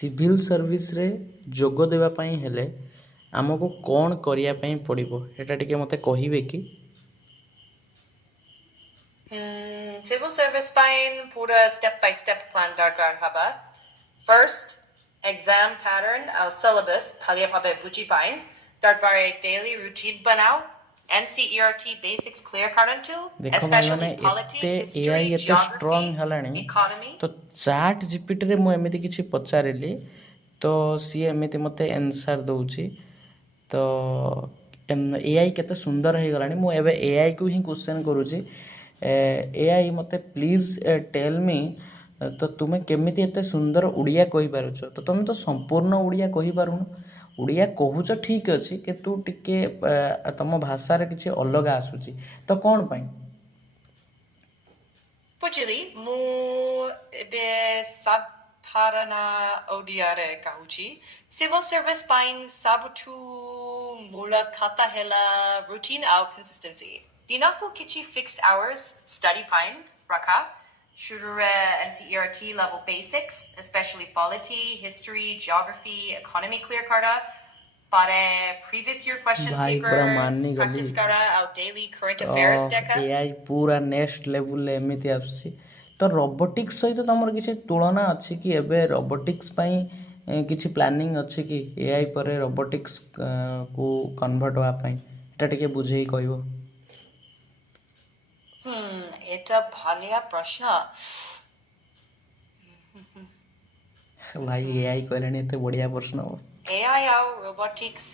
Civil service रे जोग देवा पई हेले आमको कौन करिया पई पड़िबो एटा टिके मते कहिबे कि Civil service fine pura step by step plan darkar haba. First, exam pattern our syllabus palia pabe buji fine darkar daily routine banao. NCERT basics clear current to देखो भाई especially माने polity, एते history, एआई एते geography, strong हलाणी economy. तो chat GPT रे मु एमिति किछि पचारिली तो सी एमिति मते आंसर दउची तो एआई केते सुंदर हे गलाणी मु एबे एआई को ही क्वेश्चन करूची एआई मते प्लीज टेल मी तो तुमे केमिति एते सुंदर उड़िया कहि पारुछ तो तुम तो संपूर्ण उड़िया कहि पारुन उड़िया कहूच ठीक अछि किंतु टिके तम भाषा रे किछि अलग आसुची तो कोन पई Pujili mu ebe sadharana odiare kahuchi. Civil service fine sabutu mula kata hela routine out consistency. Dinaku kichi fixed hours study pine raka. Shurure NCERT level basics, especially polity, history, geography, economy clear carta. Pare previous year question भाई पूरा papers, मानी गली practice kara out daily current तो affairs deca. AI पूरा next level एमिति आसी तो robotics सहित तुमर किसी तुलना अच्छी कि एबे रोबोटिक्स पई किसी प्लानिंग अच्छी कि एआई पर रोबोटिक्स को कन्वर्ट होआ पई एटा टिके बुझेई कहबो এটা ভালিয়া প্রশ্ন भाई एआई कहलेनी एते बढ़िया प्रश्न AI ଆଉ robotics